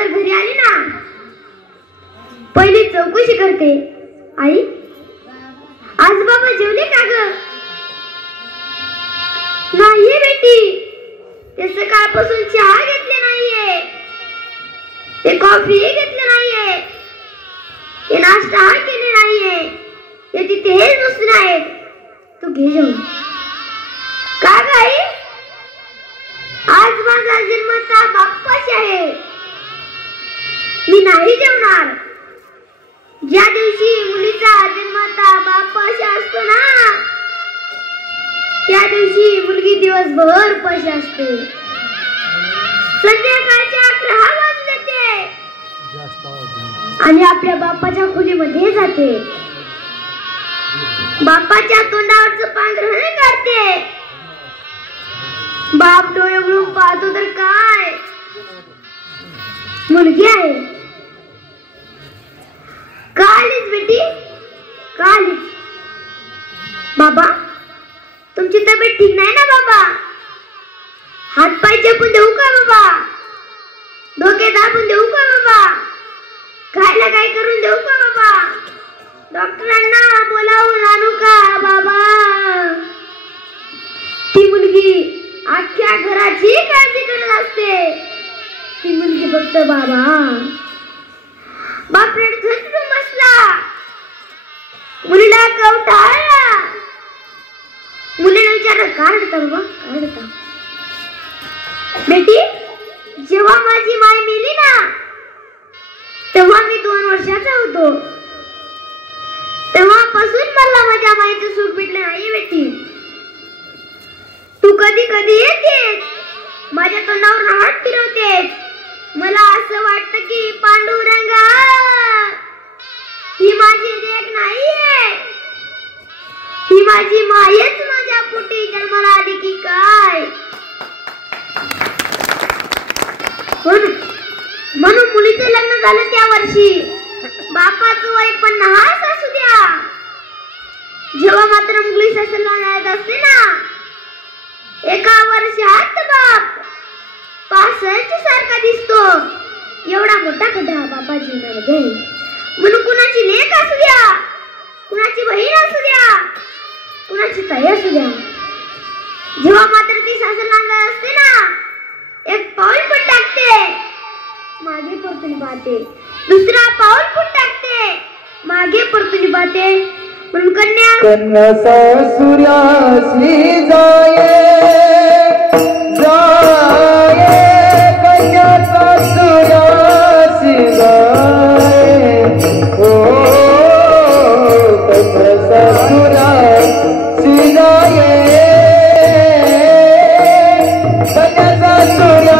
जर घरी आली ना, पहिली चौकशी करते, आई आज बाबा जेवले का ग? नाहीये बेटी, ते सकाळपासून चहा घेतले नाहीये, ते कॉफी घेतले नाहीये, ते नाश्ता केले नाहीये, ते तिथे बसून आहेत. तू घे जेवून. का गाई? आज माझा जन्मचा बाप्पाशी आहे, मी नाही जेवणार. ज्या दिवशी मुलीचा जन्मचा बाप्पाशी असतो ना, त्या दिवशी मुलगी दिवसभर उपाशी असते. संध्याकाळच्या 11 वाजले आणि आपल्या बाप्पाच्या खोलीमध्ये जाते. बाप्पाच्या तोंडावरचं पांघरण काढते. बाप डोळे उघडून पाहतो तर काय, मुलगी आहे. का आलीस बेटी, का आलीस? बाबा तुमची तब्येत ठीक नाही ना बाबा? हात पाय चेपून देऊ का बाबा? डोके दाबून देऊ का बाबा? खायला काय करून देऊ का बाबा? डॉक्टरांना बोलावून आणू का बाबा? ती मुलगी अख्ख्या घराची काळजी करत असते. ती मुलगी फक्त बाबा. बाप रडत बसला, मुलीला कवटाळला. मुलीने विचारलं, का रडता बाबा, का रडता? बेटी जेव्हा माझी माय मेली ना, तेव्हा मी 2 वर्षाचा होतो. तेव्हापासून मला माझ्या मायेचं सुख भेटलं नाही बेटी. तू कधी कधी येतेस, माझ्या तोंडावर हात फिरवतेस. मला असं वाटतं की पांडुरंगा, ही माझी लेक नाहीये, ही माझी मायच माझ्या पोटी जन्माला आली की काय. म्हणून मुलीचं लग्न झालं त्या वर्षी. बापाचं वय 50 असू द्या, जेव्हा मात्र मुली सासरला न्यायात असते ना, एका वर्षात बाप 65 सारखा दिसतो. एवढा मोठा गधा बापा जीवनामध्ये. म्हणून कुणाची लेक असू द्या, कुणाची बहीण असू द्या, कुणाची ताई असू द्या, जेव्हा मात्र ती सासरला असते ना, एक पाऊल पण टाकते, मागे परतून पाहते. दुसरा पाऊल पण टाकते, मागे परतून पाहते. म्हणून कन्या सासुराशी जाये, जाये कन्या सासुराशी जाये. ओ कन्या सासुराशी जाये, कन्या सासुरा